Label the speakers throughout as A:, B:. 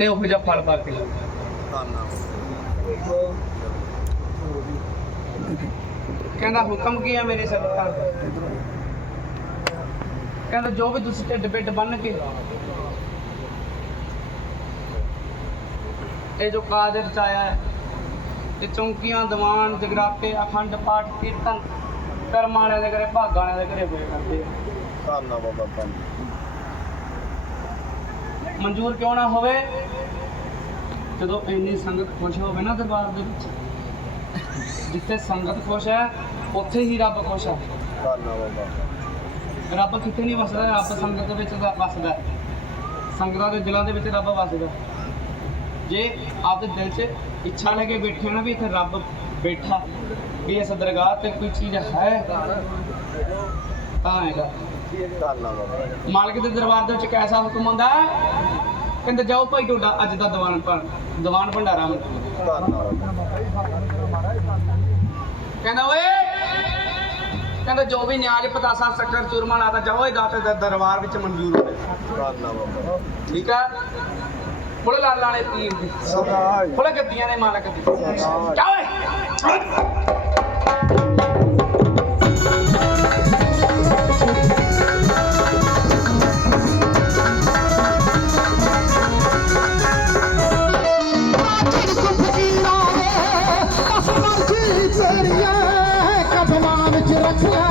A: ਤੇ ਉਹੋ ਜਿਹਾ ਫਲ ਪਾ ਕੇ ਕਹਿੰਦਾ ਹੁਕਮ ਕੀ ਹੈ ਮੇਰੇ ਸਰਕਾਰ ਦਾ ਕਹਿੰਦਾ ਜੋ ਵੀ ਤੁਸੀਂ ਢਿੱਡ ਪਿੱਟ ਬੰਨ ਕੇ ਇਹ ਜੋ ਕਾਦਰ ਚ ਹੈ, ਇਹ ਚੌਂਕੀਆਂ, ਦੀਵਾਨ, ਜਗਰਾਤੇ, ਅਖੰਡ ਪਾਠ, ਕੀਰਤਨ ਕਰਮ ਵਾਲਿਆਂ ਦੇ ਘਰੇ, ਭਾਗਾਂ ਵਾਲਿਆਂ ਦੇ ਘਰੇ ਹੋਏ ਕਰਦੇ ਆ।
B: ਧੰਨਾ ਬਾਬਾ ਧੰਨਾ
A: ਮਨਜ਼ੂਰ ਕਿਉਂ ਨਾ ਹੋਵੇ? ਜਦੋਂ ਇੰਨੀ ਸੰਗਤ ਖੁਸ਼ ਹੋਵੇ ਨਾ ਦਰਬਾਰ ਦੇ ਵਿੱਚ। ਜਿੱਥੇ ਸੰਗਤ ਖੁਸ਼ ਹੈ ਉੱਥੇ ਹੀ ਰੱਬ ਖੁਸ਼ ਹੈ। ਰੱਬ ਕਿੱਥੇ ਨਹੀਂ ਵਸਦਾ ਰੱਬ ਸੰਗਤ ਦੇ ਵਿੱਚ ਵਸਦਾ। ਸੰਗਤਾਂ ਦੇ ਦਿਲਾਂ ਦੇ ਵਿੱਚ ਰੱਬ ਵਸਦਾ। ਜੇ ਆਪਦੇ ਦਿਲ 'ਚ ਇੱਛਾ ਲੈ ਕੇ ਬੈਠੇ ਨਾ ਵੀ ਇੱਥੇ ਰੱਬ ਬੈਠਾ ਵੀ ਇਸ ਦਰਗਾਹ ਤੇ ਕੋਈ ਚੀਜ਼ ਹੈ ਤਾਂ ਹੈਗਾ।
B: ਧੰਨਾ ਬਾਬਾ
A: ਮਾਲਕ ਦੇ ਦਰਬਾਰ ਦੇ ਵਿੱਚ ਕੈਸਾ ਹੁਕਮ ਹੁੰਦਾ? ਹੈ ਕਹਿੰਦੇ ਜਾਓ ਭਾਈ ਤੁਹਾਡਾ ਅੱਜ ਦਾ ਦੀਵਾਨ ਭੰ ਦੀਵਾਨ ਭੰਡਾਰਾ ਹੈ।
B: ਧੰਨਾ ਬਾਬਾ
A: ਕਹਿੰਦਾ ਓਏ! ਕਹਿੰਦਾ ਜੋ ਵੀ ਨਿਆਜ ਪਤਾਸਾ ਸ਼ੱਕਰ ਚੂਰਮਾ ਲਾਦਾ ਜਾਓ ਇਹ ਦਾਤੇ ਦੇ ਦਰਬਾਰ ਵਿੱਚ ਮਨਜ਼ੂਰ ਹੋਵੇ
B: ਧੰਨਾ ਬਾਬਾ
A: ਠੀਕ ਆ? ਬੋਲੇ ਲਾਲ ਲਾਲੇ ਪੀਰ ਦੀ ਬੋਲੇ ਗੱਦੀਆਂ ਦੇ ਮਾਲਕ ਦੀ। ਓਏ! ਕਹਿੰਦਾ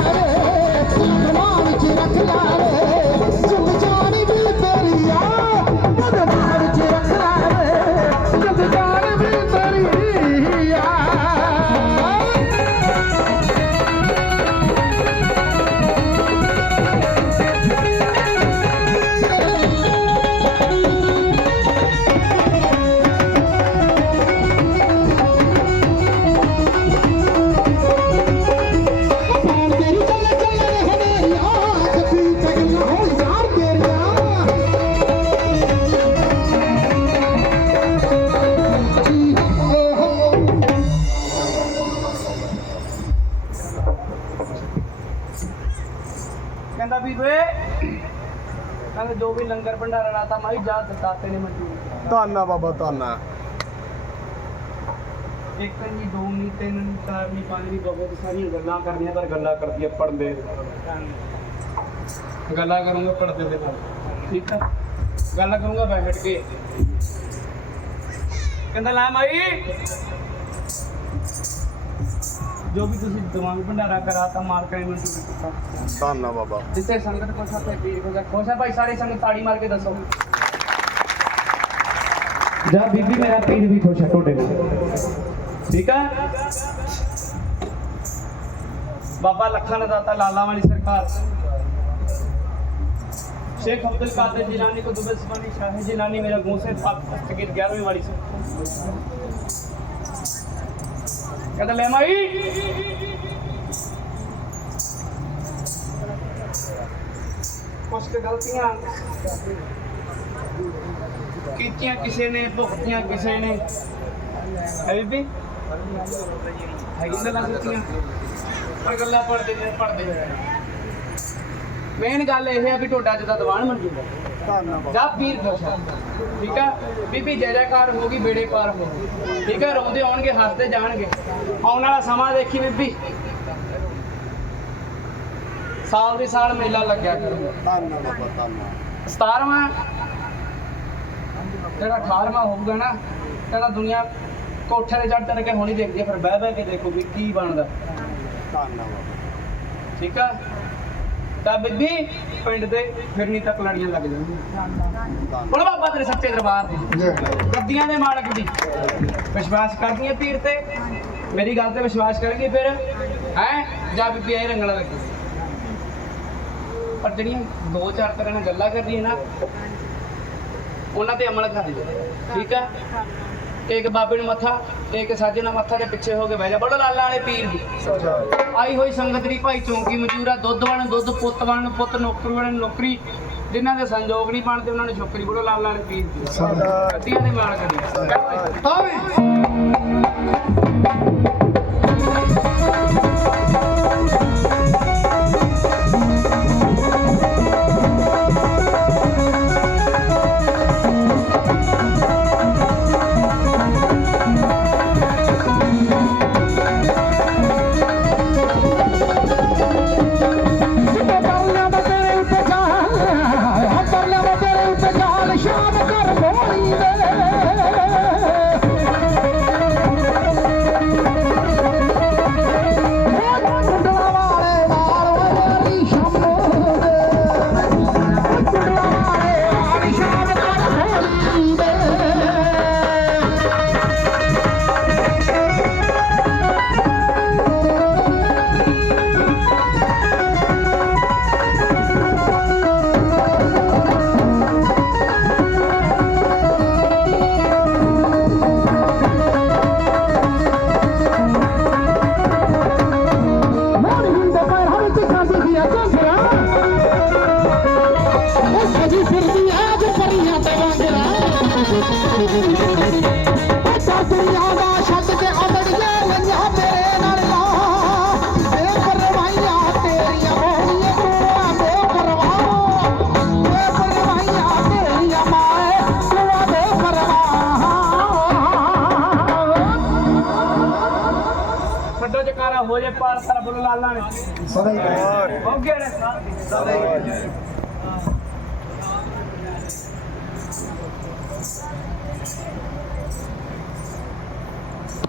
A: ਕਹਿੰਦਾ ਜੋ ਵੀ ਲੰਗਰ ਭੰਡਾਰਾ ਲਾਤਾ ਮਾਈ ਜਾ ਦਾਤੇ ਨੇ ਮਨਜ਼ੂਰ।
B: ਧੰਨਾ ਬਾਬਾ ਧੰਨਾ।
A: ਇੱਕ ਨਹੀਂ ਦੋ ਨਹੀਂ ਤਿੰਨ ਨਹੀਂ ਚਾਰ ਨਹੀਂ ਪੰਜ ਨਹੀਂ ਬਹੁਤ ਸਾਰੀਆਂ ਗੱਲਾਂ ਕਰਨੀਆਂ ਪਰ ਗੱਲਾਂ ਕਰਦੀਆਂ ਪੜਦੇ ਗੱਲਾਂ ਕਰੂੰਗਾ ਪੜਦੇ ਦੇ ਨਾਲ। ਠੀਕ ਆ? ਗੱਲ ਕਰੂੰਗਾ ਬੈਠ ਕੇ। ਕਹਿੰਦਾ ਲੈ ਮਾਈ। ਜੋ ਵੀ ਤੁਸੀਂ ਦਿਮਾਗ ਭੰਡਾਰਾ ਕਰਾਤਾ ਮਾਲਕਾਂ ਨੇ ਮਨਜ਼ੂਰ ਕੀਤਾ
B: ਧੰਨਾ ਬਾਬਾ
A: ਜਿੱਥੇ ਸੰਗਤ ਖੁਸ਼ ਹੈ ਤੇ ਪੀਰ ਖੁਸ਼ ਹੈ ਖੁਸ਼ ਹੈ ਭਾਈ ਸਾਰੇ ਸੰਗਤ ਤਾੜੀ ਮਾਰ ਕੇ ਦੱਸੋ ਜਾ ਬੀਬੀ ਮੇਰਾ ਪੀਰ ਵੀ ਖੁਸ਼ ਹੈ ਤੁਹਾਡੇ ਨਾਲ ਠੀਕ ਹੈ ਬਾਬਾ ਲੱਖਾਂ ਦਾ ਦਾਤਾ ਲਾਲਾ ਵਾਲੀ ਸਰਕਾਰ शेख अब्दुल कादिर जिलानी को दुबई सुबानी शाह जिलानी मेरा गाँव से पाक दस्तगीर ग्यारहवीं वाली से ਕਹਿੰਦਾ ਲੈ ਮਾਈ ਕੁਛ ਤੇ ਗਲਤੀਆਂ ਕੀਤੀਆਂ ਕਿਸੇ ਨੇ ਭੁਗਤੀਆਂ ਕਿਸੇ ਨੇ ਹੈ ਬੀਬੀ ਹੈਗੀ ਨਾ ਗਲਤੀਆਂ ਪਰ ਗੱਲਾਂ ਪੜਦੇ ਨੇ ਪੜਦੇ ਮੇਨ ਗੱਲ ਇਹ ਹੈ ਵੀ ਟੋਡਾ ਜਿਹਦਾ ਦੀਵਾਨ ਮਨਜ਼ੂਰ ਹੈ
B: ਧੰਨਾ ਬਾਬਾ
A: ਜਾ ਪੀਰ ਖੁਸ਼ਾ ਠੀਕ ਆ? ਬੀਬੀ ਜੈ ਜੈਕਾਰ ਹੋਗੀ ਬੇੜੇ ਪਾਰ ਹੋ ਗਈ। ਠੀਕ ਆ? ਰੋਂਦੇ ਆਉਣਗੇ ਹੱਸਦੇ ਜਾਣਗੇ। ਆਉਣ ਵਾਲਾ ਸਮਾਂ ਦੇਖੀ ਬੀਬੀ। ਸਾਲ ਦੇ ਸਾਲ ਮੇਲਾ ਲੱਗਿਆ ਕਰੂਗਾ
B: ਧੰਨਾ ਬਾਬਾ ਧੰਨਾ
A: 17ਵਾਂ ਜਿਹੜਾ 18ਵਾਂ ਹੋਊਗਾ ਨਾ ਕਹਿੰਦਾ ਦੁਨੀਆ ਕੋਠੇ ਤੇ ਚੜ੍ਹ ਚੜ੍ਹ ਕੇ ਹੋਣੀ ਦੇਖਦੀ ਹੈ ਫਿਰ ਬਹਿ ਬਹਿ ਕੇ ਦੇਖੋ ਵੀ ਕੀ ਬਣਦਾ।
B: ਧੰਨਾ ਬਾਬਾ
A: ਠੀਕ ਆ? ਤਾਂ ਬੀਬੀ ਪਿੰਡ ਦੇ ਫਿਰਨੀ ਤੱਕ ਲੜੀਆਂ ਲੱਗ ਜਾਂਦੀਆਂ। ਬੋਲ ਬਾਬਾ ਤੇਰੇ ਸੱਚੇ ਦਰਬਾਰ ਦੀ। ਗੱਦੀਆਂ ਦੇ ਮਾਲਕ ਦੀ ਵਿਸ਼ਵਾਸ ਕਰਦੀ ਹੈ ਪੀਰ ਤੇ। ਮੇਰੀ ਗੱਲ ਤੇ ਵਿਸ਼ਵਾਸ ਕਰੇਗੀ ਫਿਰ। ਹੈ? ਜਾ ਬੀਬੀ ਇਹ ਰੰਗਣਾ ਲੱਗੀ। ਪਰ ਜਿਹੜੀਆਂ ਦੋ ਚਾਰ ਤਰ੍ਹਾਂ ਨਾਲ ਗੱਲਾਂ ਕਰਦੀ ਹੈ ਨਾ ਉਹਨਾਂ ਤੇ ਅਮਲ ਕਰ ਠੀਕ ਹੈ ਇੱਕ ਬਾਬੇ ਨੂੰ ਮੱਥਾ ਇੱਕ ਸਾਜੇ ਨਾਲ ਮੱਥਾ ਦੇ ਪਿੱਛੇ ਹੋ ਕੇ ਬਹਿ ਜਾ। ਬੜੋ ਲਾਲਾ ਵਾਲੇ ਪੀਰ ਦੀ ਆਈ ਹੋਈ ਸੰਗਤ ਦੀ ਭਾਈ ਚੌਂਕੀ ਮਜੂਰਾ ਦੁੱਧ ਵਣ ਦੁੱਧ ਪੁੱਤ ਵਣ ਪੁੱਤ ਨੌਕਰੀ ਵਣ ਨੌਕਰੀ। ਜਿਨ੍ਹਾਂ ਦੇ ਸੰਜੋਗ ਨਹੀਂ ਬਣਦੇ ਉਹਨਾਂ ਨੂੰ ਛੋਕਰੀ ਬੜੋ ਲਾਲਾ ਵਾਲੇ ਪੀਰ ਦੀ
B: ਸਦਾ
A: ਗੱਦੀਆਂ ਦੇ ਮਾਲਕ ਦੀ ਹੋਵੇ ਹੋ ਪਾਰ ਸਰ ਬੁਲ ਲਾਲਾ ਨੇ
C: ਸਦਾ ਹੀ
A: ਹੋ। ਗਏ ਨੇ ਸਾਰੇ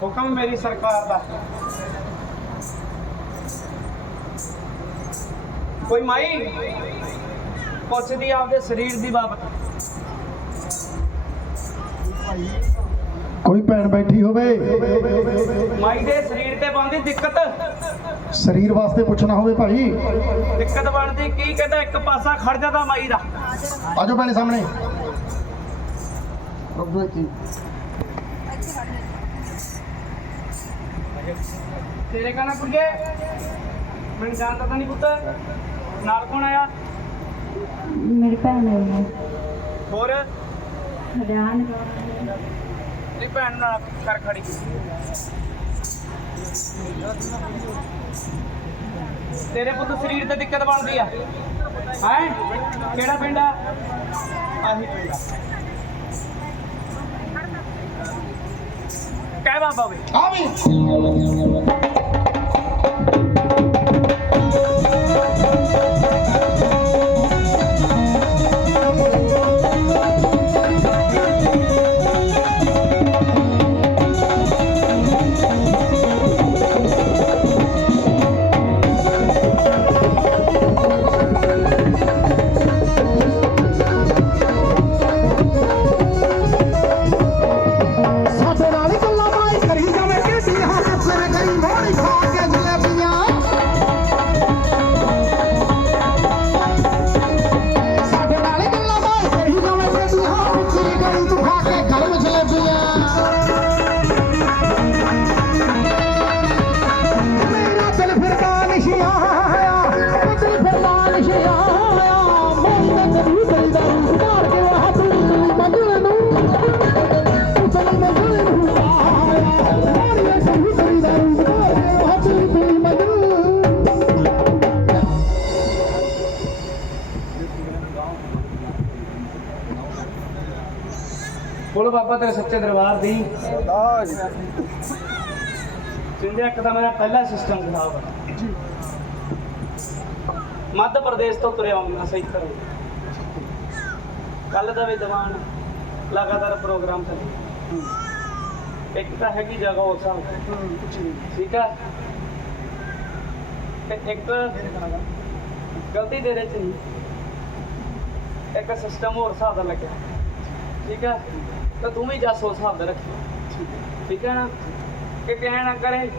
A: ਹੁਕਮ ਮੇਰੀ ਸਰਕਾਰ ਦਾ। ਕੋਈ ਮਾਈ? ਪੁੱਛਦੀ ਆਪਦੇ ਸਰੀਰ ਦੀ ਬਾਬਤ।
C: ਕੋਈ ਭੈਣ ਬੈਠੀ ਹੋਵੇ।
A: ਮਾਈ ਦੇ ਸਰੀਰ ਤੇ ਬਣਦੀ ਦਿੱਕਤ।
C: ਸਰੀਰ ਵਾਸਤੇ ਪੁੱਛਣਾ ਹੋਵੇ ਭਾਈ।
A: ਦਿੱਕਤ ਬਣਦੀ ਕੀ ਕਹਿੰਦਾ ਇੱਕ ਪਾਸਾ ਖੜ ਜਾਂਦਾ ਮਾਈ ਦਾ।
C: ਆਜੋ ਭੈਣੇ ਸਾਹਮਣੇ।
A: ਤੇਰੇ ਕਹਣਾ ਕੁੜੀਏ। ਮੈਨੂੰ ਜਾਣਦਾ ਤਾਂ ਨਹੀਂ ਪੁੱਤ। ਨਾਲ ਕੌਣ ਆਇਆ?
D: ਮੇਰੀ ਭੈਣ ਹੈ।
A: ਹੋਰ?
D: ਹਰਿਆਣ
A: ਤੇਰੀ ਭੈਣ ਨਾਲ ਕਰ ਖੜੀ ਤੇਰੇ ਪੁੱਤ ਸਰੀਰ ਤੇ ਦਿੱਕਤ ਬਣਦੀ ਆ। ਹੈ? ਕਿਹੜਾ ਪਿੰਡ ਆ? ਆਹੀ ਪਿੰਡ ਆ। ਕਹਿ ਬਾਬਾ ਵੇ।
C: ਆ ਵੀ।
A: ਬੋਲ ਬਾਬਾ ਤੇਰੇ ਸੱਚੇ ਦਰਬਾਰ ਦੀ। ਜਿੰਦੇ ਇੱਕ ਤਾਂ ਮੇਰਾ ਪਹਿਲਾ ਸਿਸਟਮ ਖਰਾਬ ਹੈ ਮੱਧ ਪ੍ਰਦੇਸ਼ ਤੋਂ ਤੁਰਿਆ ਆਉਂਦਾ ਸਹੀ ਕਰੋ ਕੱਲ ਦਾ ਵੀ ਦੀਵਾਨ ਲਗਾਤਾਰ ਪ੍ਰੋਗਰਾਮ ਚੱਲੇ ਇੱਕ ਤਾਂ ਹੈਗੀ ਜਗ੍ਹਾ ਉਸ ਹਿਸਾਬ ਠੀਕ ਹੈ ਇੱਕ ਗਲਤੀ ਦੇ ਰਹੇ ਨਹੀਂ। ਇੱਕ ਸਿਸਟਮ ਹੋਰ ਹਿਸਾਬ ਦਾ ਲੱਗਿਆ। ਠੀਕ ਹੈ ਤਾਂ ਤੂੰ ਵੀ ਜੱਸ ਉਸ ਹਿਸਾਬ ਦਾ ਰੱਖੀ। ਠੀਕ ਹੈ ਨਾ? ਕਿ ਕਹਿ ਨਾ ਕਰੇ।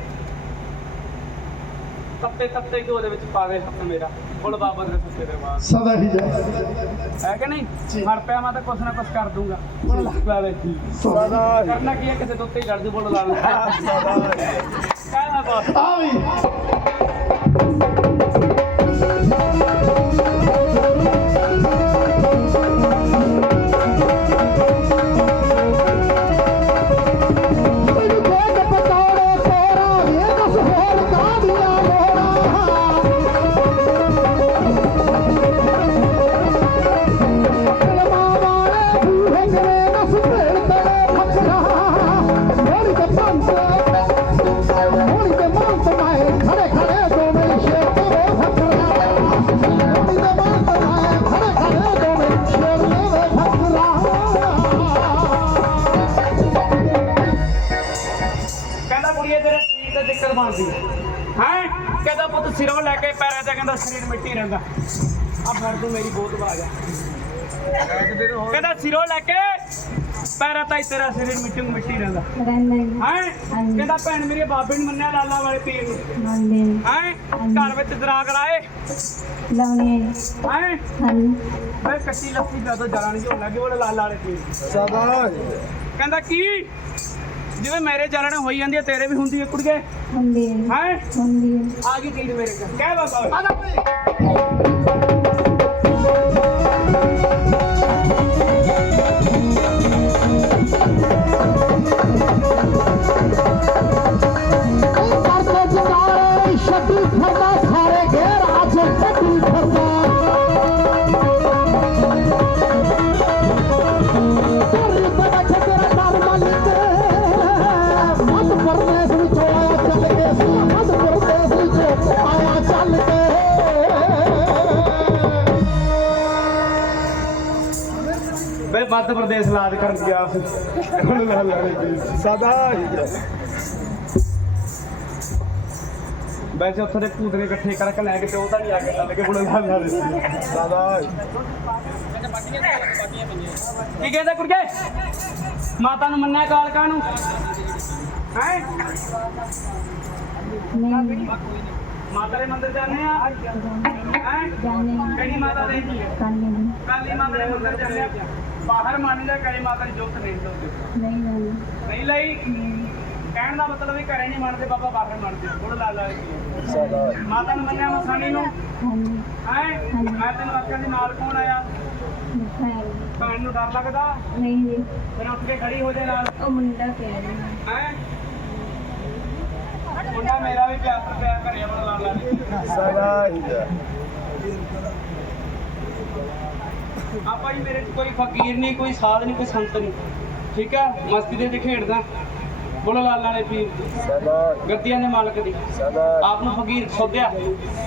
A: ਤੱਤੇ ਤੱਤੇ ਘਿਓ ਦੇ ਵਿੱਚ ਪਾ ਦੇ ਹੱਥ ਮੇਰਾ। ਬੋਲ ਬਾਬਾ ਦੇ ਸੱਚੇ ਦਰਬਾਰ
C: ਸਦਾ ਹੀ ਜੈ।
A: ਹੈ ਕਿ ਨਹੀਂ? ਹਰ ਪਿਆ ਮੈਂ ਤਾਂ ਕੁਛ ਨਾ ਕੁਛ ਕਰ ਦੂੰਗਾ। ਲਾ।
C: ਸਦਾ
A: ਕਰਨਾ ਕੀ ਹੈ? ਕਿਸੇ ਦੇ ਉੱਤੇ ਹੀ ਲੜ ਜੂ ਬੋਲ ਲਾ ਬਸ
C: ਆ ਵੀ।
A: ਬਣਦੀ ਹੈ ਹੈ? ਕਹਿੰਦਾ ਪੁੱਤ ਸਿਰੋਂ ਲੈ ਕੇ ਪੈਰਾਂ ਤੇ ਕਹਿੰਦਾ ਸਰੀਰ ਮਿੱਟੀ ਰਹਿੰਦਾ। ਆ ਫੜ ਤੂੰ ਮੇਰੀ ਬਹੁਤ ਆਵਾਜ਼ ਆ। ਕਹਿੰਦਾ ਸਿਰੋਂ ਲੈ ਕੇ ਪੈਰਾਂ ਤਾਈ ਤੇਰਾ ਸਰੀਰ ਮਿੱਟੀ ਨੂੰ ਮਿੱਟੀ ਰਹਿੰਦਾ। ਹੈ ਕਹਿੰਦਾ ਭੈਣ ਮੇਰੀ ਬਾਬੇ ਨੂੰ ਮੰਨਿਆ ਲਾਲਾ ਵਾਲੇ ਪੀਰ ਨੂੰ।
D: ਮੰਨਦੇ
A: ਹੈ? ਘਰ ਵਿੱਚ ਦਰਾ ਕਰਾਏ
D: ਲਾਉਣੇ
A: ਹੈ? ਵੇ ਕੱਚੀ ਲੱਸੀ ਪਿਆ ਤੋਂ ਨਹੀਂ ਹੋਣ ਲੱਗੇ ਉਹ ਲਾਲਾ ਵਾਲੇ ਪੀਰ
B: ਸਦਾ
A: ਕਹਿੰਦਾ ਕੀ? ਜਿਵੇਂ ਮੇਰੇ ਜਲਣ ਹੋਈ ਜਾਂਦੀ ਹੈ ਤੇਰੇ ਵੀ ਹੁੰਦੀ ਹੈ ਕੁੜੀਏ।
D: ਹੁੰਦੇ
A: ਹੈ।
D: ਹੁੰਦੀ
A: ਆ ਗਈ ਚੀਜ਼ ਮੇਰੇ ਕੋਲ। ਕਹਿ ਬਾਬਾ
C: ਆ ਮੱਧ ਪ੍ਰਦੇਸ਼ ਇਲਾਜ ਕਰਨ ਗਿਆ
B: ਲਾਣੇ ਪੀਰ ਸਦਾ
C: ਵੈਸੇ ਉੱਥੇ ਦੇ ਨੇ ਇਕੱਠੇ ਕਰਕੇ ਲੈ ਕੇ ਤੇ ਉਹ ਤਾਂ ਨਹੀਂ ਆ ਕੇ ਲੱਗੇ ਹੁਣ ਲਾ ਲਾ
B: ਸਦਾ
C: ਕੀ ਕਹਿੰਦਾ ਕੁੜਕੇ ਮਾਤਾ ਨੂੰ ਮੰਨਿਆ ਕਾਲਕਾ ਨੂੰ ਹੈ? ਮਾਤਾ ਦੇ ਮੰਦਿਰ ਜਾਂਦੇ ਆ? ਹੈ? ਕਿਹੜੀ ਮਾਤਾ ਦੇ। ਕਾਲੀ ਮਾਤਾ ਦੇ ਮੰਦਿਰ ਜਾਂਦੇ ਆ। ਬਾਹਰ ਮੰਨ ਲਿਆ ਕਾਲੀ ਮਾਤਾ ਦੀ ਜੋਤ ਨਹੀਂ ਲਾਉਂਦੇ
D: ਨਹੀਂ ਜਾਣੇ
C: ਨਹੀਂ ਲਈ ਕਹਿਣ ਦਾ ਮਤਲਬ ਵੀ ਘਰੇ ਨਹੀਂ ਮੰਨਦੇ ਬਾਬਾ ਬਾਹਰ ਮੰਨਦੇ ਹੁਣ ਲਾ ਲਾ ਕੇ। ਮਾਤਾ ਨੂੰ ਮੰਨਿਆ ਮਸਾਣੀ ਨੂੰ? ਹੈ? ਮੈਂ ਤੈਨੂੰ ਆਖਿਆ ਸੀ ਨਾਲ ਕੌਣ ਆਇਆ?
D: ਭੈਣ
C: ਨੂੰ ਡਰ ਲੱਗਦਾ?
D: ਨਹੀਂ ਜੀ।
C: ਫਿਰ ਉੱਠ ਕੇ ਖੜੀ ਹੋ ਜਾ ਨਾਲ।
D: ਉਹ ਮੁੰਡਾ ਕਹਿ ਰਿਹਾ।
C: ਹੈ? ਮੁੰਡਾ ਮੇਰਾ ਵੀ ਪਿਆਰ ਤੋਂ ਪਿਆਰ ਕਰਿਆ ਬੜਾ ਲਾ ਲਾ ਕੇ।
B: ਸਦਾ ਹੀ
C: ਆਪਾਂ ਜੀ ਮੇਰੇ ਚ ਕੋਈ ਫਕੀਰ ਨਹੀਂ ਕੋਈ ਸਾਧ ਨਹੀਂ ਕੋਈ ਸੰਤ ਨਹੀਂ। ਠੀਕ ਆ ਮਸਤੀ ਦੇ ਖੇਡਦਾ। ਬੋਲ ਲਾਲ ਵਾਲੇ ਪੀਰ।
B: ਸਦਾ
C: ਗੱਦੀਆਂ ਦੇ ਮਾਲਕ ਦੀ।
B: ਸਦਾ
C: ਆਪ ਨੂੰ ਫਕੀਰ ਸੋਧਿਆ।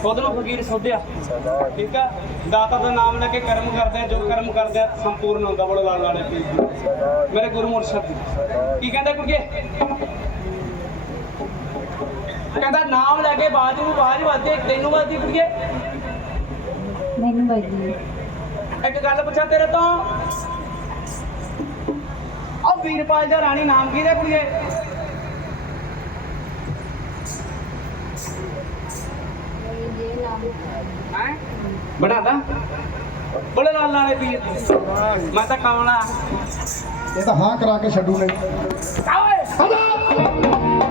C: ਖੁਦ ਨੂੰ ਫਕੀਰ ਸੋਧਿਆ।
B: ਸਦਾ
C: ਠੀਕ ਆ ਦਾਤਾ ਦਾ ਨਾਮ ਲੈ ਕੇ ਕਰਮ ਕਰਦੇ ਆ ਜੋ ਕਰਮ ਕਰਦੇ ਆ ਸੰਪੂਰਨ ਹੁੰਦਾ। ਬੋਲ ਲਾਲ ਵਾਲੇ ਪੀਰ।
B: ਸਦਾ
C: ਮੇਰੇ ਗੁਰੂ ਮੁਰਸ਼ਦ ਦੀ ਕੀ ਕਹਿੰਦਾ ਕੁੜੀਏ ਕਹਿੰਦਾ ਨਾਮ ਲੈ ਕੇ ਬਾਜ ਨੂੰ ਬਾਜ ਵੱਜਦੇ ਤੈਨੂੰ ਵੱਜਦੀ ਕੁੜੀਏ
D: ਮੈਨੂੰ ਵੱਜੀ
C: ਇੱਕ ਗੱਲ ਪੁੱਛਾਂ ਤੇਰੇ ਤੋਂ? ਆ ਵੀਰਪਾਲ ਦਾ ਰਾਣੀ ਨਾਮ ਕੀ ਦਾ ਕੁੜੀਏ? ਹੈ? ਬਣਾਦਾ ਬੋਲੇ ਲਾਲ ਨਾਲੇ ਪੀਰ ਮੈਂ ਤਾਂ ਕਮਲਾ।
E: ਇਹ ਤਾਂ ਹਾਂ ਕਰਾ ਕੇ ਛੱਡੂ ਨੇ।
C: ਆਵੇ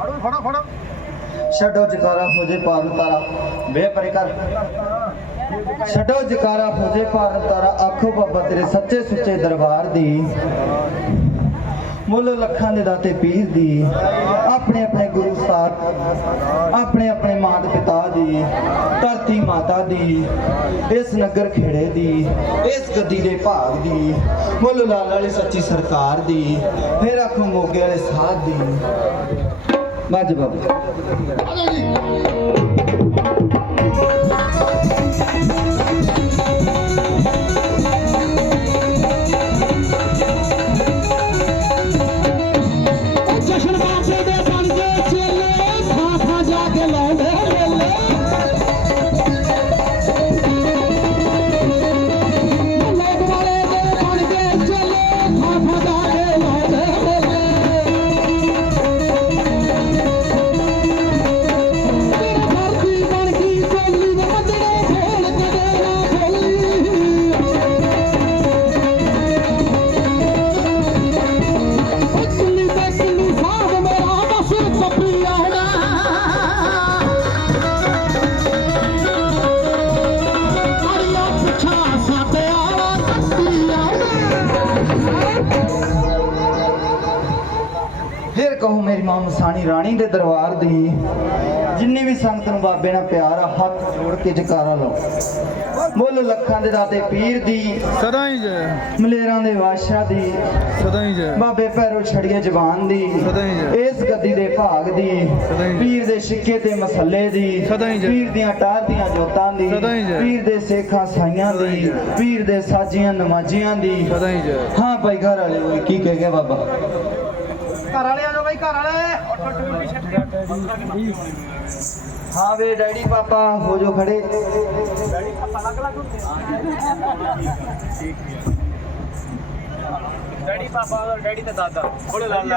C: ਫੜੋ ਫੜੋ ਫੜੋ।
F: ਛੱਡੋ ਜਕਾਰਾ ਹੋ ਜੇ ਪਾਰ ਤਾਰਾ। ਵੇ ਪਰੇ ਕਰ। ਛੱਡੋ ਜਕਾਰਾ ਹੋ ਜੇ ਪਾਰ ਤਾਰਾ। ਆਖੋ ਬਾਬਾ ਤੇਰੇ ਸੱਚੇ ਸੁੱਚੇ ਦਰਬਾਰ ਦੀ। ਮੁੱਲ ਲੱਖਾਂ ਦੇ ਦਾਤੇ ਪੀਰ ਦੀ। ਆਪਣੇ ਆਪਣੇ ਗੁਰੂ ਸਾਹਿਬ ਆਪਣੇ ਆਪਣੇ ਮਾਤ ਪਿਤਾ ਦੀ। ਧਰਤੀ ਮਾਤਾ ਦੀ, ਇਸ ਨਗਰ ਖੇੜੇ ਦੀ, ਇਸ ਗੱਦੀ ਦੇ ਭਾਗ ਦੀ, ਮੁੱਲ ਲਾਲ ਵਾਲੀ ਸੱਚੀ ਸਰਕਾਰ ਦੀ, ਫਿਰ ਆਖੋ ਮੋਗੇ ਵਾਲੇ ਸਾਧ ਦੀ। ਮੱਝ ਬਾਬਾ
C: ਉਹ
F: ਜਿੰਨੀ ਵੀ ਸੰਗਤ ਨੂੰ ਬਾਬੇ ਨਾਲ ਪਿਆਰ ਆ ਹੱਥ ਜੋੜ ਕੇ ਜਕਾਰਾ ਲਾਓ ਮੁੱਲ ਲੱਖਾਂ ਦੇ ਦਾਤੇ ਪੀਰ ਦੀ
B: ਸਦਾ ਹੀ ਜੈ
F: ਮਲੇਰਾਂ ਦੇ ਬਾਦਸ਼ਾਹ ਦੀ
B: ਸਦਾ ਹੀ ਜੈ
F: ਬਾਬੇ ਭੈਰੋ ਛੜੀਏ ਜ਼ਬਾਨ ਦੀ
B: ਸਦਾ ਹੀ ਜੈ।
F: ਇਸ ਗੱਦੀ ਦੇ ਭਾਗ ਦੀ
B: ਸਦਾ ਹੀ ਜੈ।
F: ਪੀਰ ਦੇ ਸਿੱਕੇ ਤੇ ਮਸੱਲੇ ਦੀ
B: ਸਦਾ ਹੀ ਜੈ।
F: ਪੀਰ ਦੀਆਂ ਟਾਰ ਦੀਆਂ ਜੋਤਾਂ ਦੀ
B: ਸਦਾ ਹੀ ਜੈ।
F: ਪੀਰ ਦੇ ਸੇਖਾਂ ਸਾਈਆਂ
B: ਸਦਾ ਹੀ
F: ਦੀ
B: ਜੈ।
F: ਪੀਰ ਦੇ ਸਾਜੀਆਂ ਨਮਾਜ਼ੀਆਂ ਦੀ
B: ਸਦਾ ਹੀ ਜੈ
F: ਹਾਂ ਭਾਈ ਘਰ ਵਾਲੇ ਓਏ ਕੀ ਕਹਿ ਗਿਆ ਬਾਬਾ
C: ਘਰ ਵਾਲੇ ਆ ਜਾਓ ਬਈ ਘਰ ਵਾਲੇ
F: ਹਾਂ ਵੇ ਡੈਡੀ ਪਾਪਾ ਹੋ ਜੋ ਖੜੇ।
A: ਡੈਡੀ ਪਾਪਾ ਡੈਡੀ ਤੇ ਦਾਦਾ। ਥੋੜੇ ਲਾਲ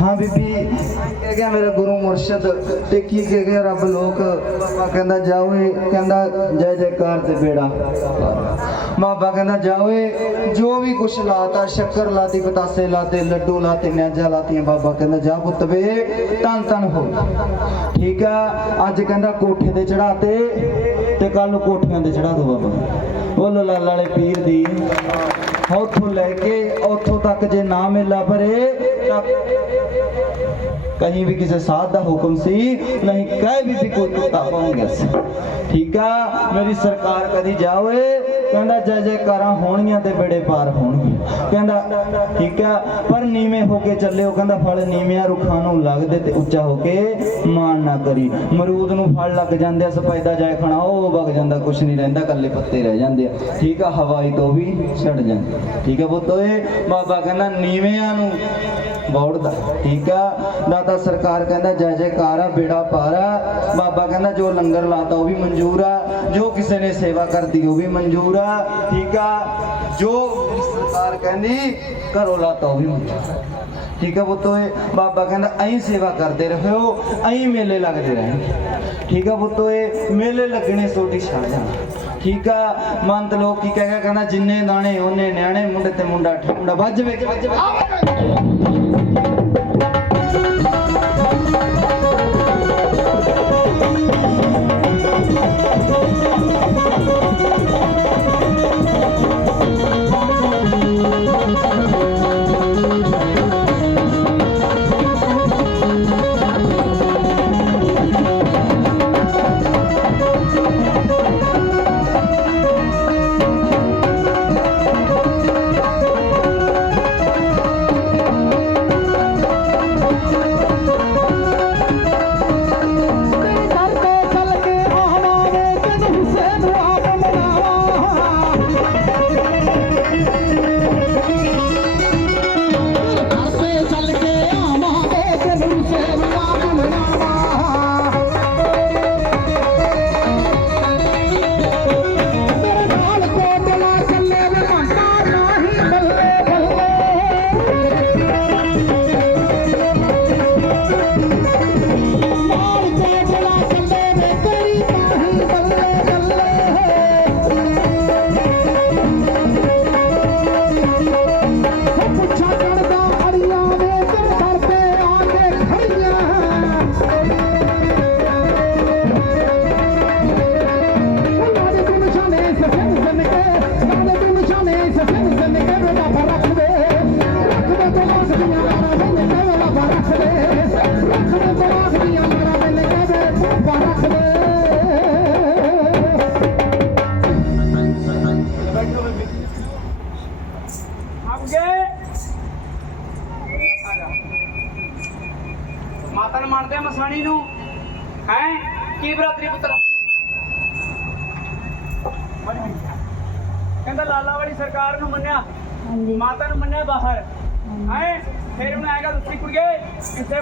F: ਹਾਂ ਬੀਬੀ ਕਹਿ ਗਿਆ ਮੇਰਾ ਗੁਰੂ ਮੁਰਸ਼ਿਦ ਤੇ ਕੀ ਕਹਿ ਗਿਆ ਰੱਬ ਲੋਕ? ਬਾਬਾ ਕਹਿੰਦਾ ਜਾਓਏ ਕਹਿੰਦਾ ਜੈ ਜੈਕਾਰ ਤੇ ਬੇੜਾ। ਬਾਬਾ ਕਹਿੰਦਾ ਜਾਓਏ ਜੋ ਵੀ ਕੁਛ ਲਾਤਾ ਸ਼ੱਕਰ ਲਾਤੀ ਪਤਾਸੇ ਲਾਤੇ ਲੱਡੂ ਲਾਤੇ ਨਿਆਜਾ ਲਾਤੀਆਂ ਬਾਬਾ ਕਹਿੰਦਾ ਜਾ ਪੁੱਤ ਵੇ ਤਨ ਤਨ ਹੋ। ਠੀਕ ਆ ਅੱਜ ਕਹਿੰਦਾ ਕੋਠੇ ਤੇ ਚੜਾਤੇ ਤੇ ਕੱਲ ਨੂੰ ਕੋਠੀਆਂ ਤੇ ਚੜਾ ਦੋ ਬਾਬਾ ਬੋਲੋ ਲਾਲ ਵਾਲੇ ਪੀਰ ਦੀ। ਉੱਥੋਂ ਲੈ ਕੇ ਉੱਥੋਂ ਤੱਕ ਜੇ ਨਾ ਮਿਲਾ ਭਰੇ ਤਾਂ ਕहीं ਵੀ ਕਿਸੇ ਸਾਧ ਦਾ ਹੁਕਮ ਸੀ, ਨਹੀਂ, ਕਹਿ ਵੀ ਵੀ ਕੋਈ ਕੁੱਤਾ ਪਾਉਂਗੇ ਠੀਕ ਆ? ਮੇਰੀ ਸਰਕਾਰ ਕਦੀ ਜਾਵੇ ਕਹਿੰਦਾ, ਜੈ ਜੈਕਾਰਾਂ ਹੋਣਗੀਆਂ ਤੇ ਬੇੜੇ ਪਾਰ ਹੋਣਗੇ ਕਹਿੰਦਾ, ਠੀਕ ਆ, ਪਰ ਨੀਵੇਂ ਹੋ ਕੇ ਚੱਲਿਓ। ਕਹਿੰਦਾ, ਫਲ ਨੀਵਿਆਂ ਰੁੱਖਾਂ ਨੂੰ ਲੱਗਦੇ ਤੇ ਉੱਚਾ ਹੋ ਕੇ ਮਾਣ ਨਾ ਕਰੀ। ਮਰੂਦ ਨੂੰ ਫਲ ਲੱਗ ਜਾਂਦੇ ਆ ਸਪੈਦਾ ਜਾਇ ਖਾਣਾ ਉਹ ਵਗ ਜਾਂਦਾ, ਕੁਛ ਨਹੀਂ ਰਹਿੰਦਾ ਕੱਲੇ ਪੱਤੇ ਰਹਿ ਜਾਂਦੇ ਆ। ਠੀਕ ਆ, ਹਵਾਈ ਤੋਂ ਵੀ ਛੱਡ ਜਾਂਦੇ। ਠੀਕ ਆ ਪੁੱਤੋਏ ਬਾਬਾ ਕਹਿੰਦਾ, ਨੀਵਿਆਂ ਨੂੰ ਬੌੜਦਾ ਠੀਕ ਆ? ਦਾਤਾ ਸਰਕਾਰ ਕਹਿੰਦਾ ਜੈ ਜੈਕਾਰ ਆ, ਬੇੜਾ ਪਾਰ ਆ। ਬਾਬਾ ਕਹਿੰਦਾ ਜੋ ਲੰਗਰ ਲਾਤਾ ਉਹ ਵੀ ਮਨਜ਼ੂਰ ਆ। ਜੋ ਕਿਸੇ ਨੇ ਸੇਵਾ ਕਰਦੀ ਉਹ ਵੀ ਮਨਜ਼ੂਰ ਆ। ਠੀਕ ਆ? ਜੋ ਸਰਕਾਰ ਕਹਿੰਦੀ ਘਰੋਂ ਲਾਤਾ ਉਹ ਵੀ ਮਨਜ਼ੂਰ ਆ। ਠੀਕ ਆ ਪੁੱਤੋਏ ਬਾਬਾ ਕਹਿੰਦਾ ਐਂ ਸੇਵਾ ਕਰਦੇ ਰਹੋ ਐਂ ਮੇਲੇ ਲੱਗਦੇ ਰਹਿਣਗੇ ਠੀਕ ਆ ਪੁੱਤੋਏ ਮੇਲੇ ਲੱਗਣੇ ਸੋਟੀ ਛੱਡ ਜਾਣਾ। ਠੀਕ ਆ? ਮੰਤ ਲੋਕ ਕੀ ਕਹਿ ਗਿਆ ਕਹਿੰਦਾ ਜਿੰਨੇ ਦਾਣੇ, ਉਹਨੇ ਨਿਆਣੇ, ਮੁੰਡੇ ਤੇ ਮੁੰਡਾ ਠੁੰਡਾ ਵੱਜ ਵੇ ਵੱਜ ਵੇ।
A: Thank you.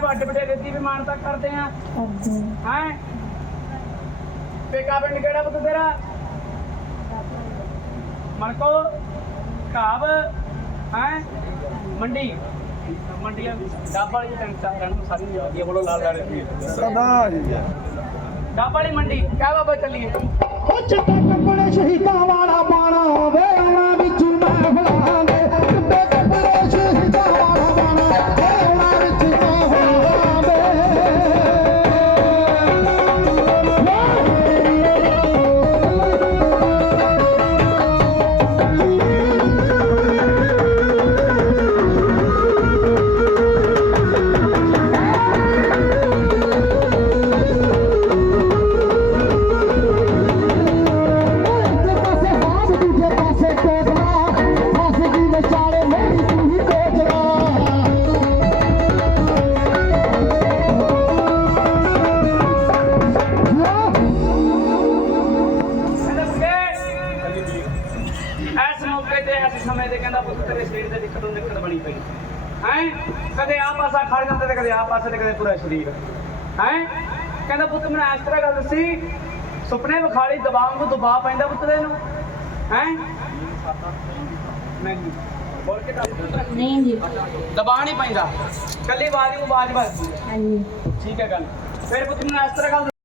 A: ਵੱਡ ਵੱਡੇ ਦੀ ਵੀ ਮਾਨਤਾ ਕਰਦੇ ਆ। ਹੈ? ਪੇਕਾ ਪਿੰਡ ਕਿਹੜਾ ਪੁੱਤ ਤੇਰਾ? ਮਣਕੋ ਘਾਵ ਹੈ? ਮੰਡੀ। ਮੰਡੀ ਡੱਬ ਵਾਲੀ ਟੈਂਟ ਰਹਿਣ ਨੂੰ ਸਾਰੀ ਆਉਂਦੀ ਬੋਲੋ ਲਾਲ ਲਾਲ
B: ਸਦਾ ਹੀ ਜੈ।
A: ਡੱਬ ਵਾਲੀ ਮੰਡੀ। ਕਹਿ ਬਾਬਾ ਚੱਲੀਏ।
C: ਉਹ ਚਿੱਟੇ ਕੱਪੜੇ ਸ਼ਹੀਦਾਂ ਵਾਲਾ ਬਾਣਾ ਵੇ
A: ਸੁਪਨੇ ਵਿਖਾਲੀ ਦਬਾਅ ਨੂੰ ਦਬਾਅ ਪੈਂਦਾ ਪੁੱਤ ਦੇ ਨੂੰ? ਹੈ? ਨਹੀਂ। ਬੋਲ ਕੇ ਦੱਸ।
D: ਨਹੀਂ ਜੀ।
A: ਦਬਾਅ ਨਹੀਂ ਪੈਂਦਾ। ਕੱਲੀ ਆਵਾਜ਼ ਨੂੰ ਆਵਾਜ਼ ਵੱਜਦੀ ਹੈ
D: ਹਾਂਜੀ।
A: ਠੀਕ ਹੈ ਗੱਲ। ਫਿਰ ਪੁੱਤ ਮੈਨੂੰ ਇਸ ਤਰ੍ਹਾਂ ਗੱਲ